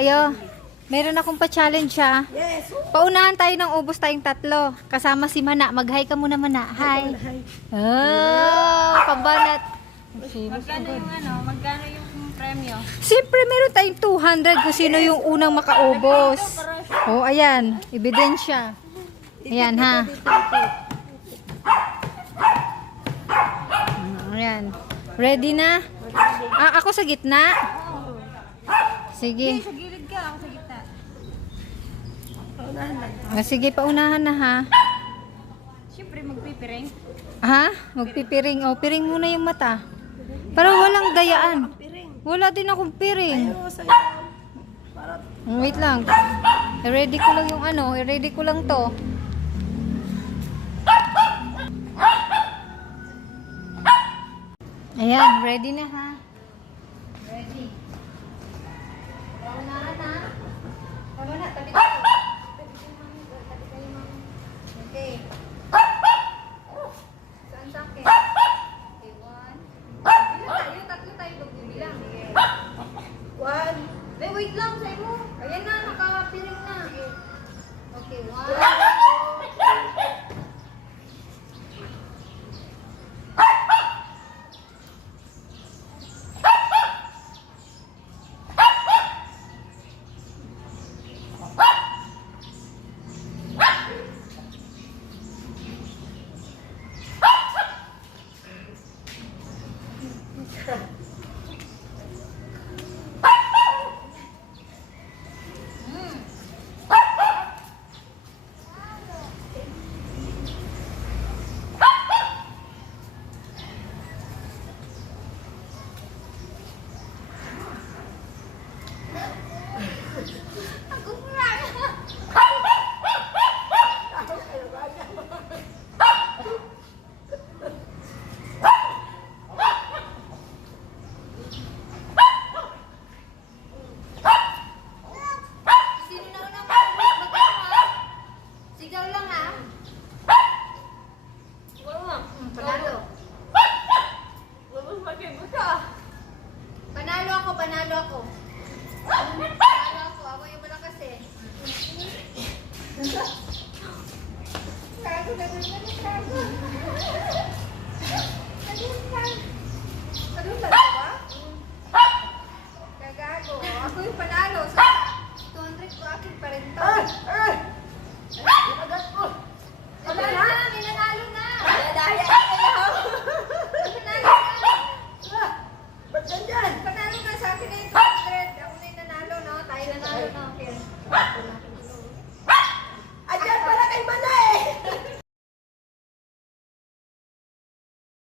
tayo. Meron akong pa-challenge siya. Yes. Paunahan tayo ng ubos tayong tatlo. Kasama si Mana. Mag-hi ka muna, Mana. Hi. Oh, kabanat. Magkano yung magkano yung premyo? Siyempre, meron tayong 200 kung sino yung unang makaubos. Oh, ayan. Ebidensya. Ayan, ha. Ayan. Ready na? Ah, ako sa gitna? Sige. Sa gilid ka, ako sa gitna. Ah, sige, paunahan na, ha. Siyempre magpipiring. Ha? Magpipiring. Oh, piring muna yung mata. Para walang dayaan. Wala din akong piring. Wait lang. I-ready ko lang yung i-ready ko lang to. Ayan, ready na, ha? Ready. Paunahan na. Tama na, tabi tayo. Tabi tayo, mami. Okay. Saan sa akin? Okay, one. Bilang tayo, tatlo tayo magbibilang. Sige. One. May wait lang, sa'yo mo. Ayan na, nakapiring na. Okay, one. Sino na unang mag-ano, ha? Sigaw lang, ha? Panalo. Panalo ako, panalo ako. Panalo ako, ako yung malakas eh. Kago, kago. Kaduntan ka ba? Kagago. Ako yung panalo. Sa 200 ko akin pa rin to. Wala na, may nanalo na. Daya kayo. Panalo na. Ba't ganyan? Panalo na sa akin na yung 200. Ako na yung nanalo, no? Tayo nanalo, no? Okay.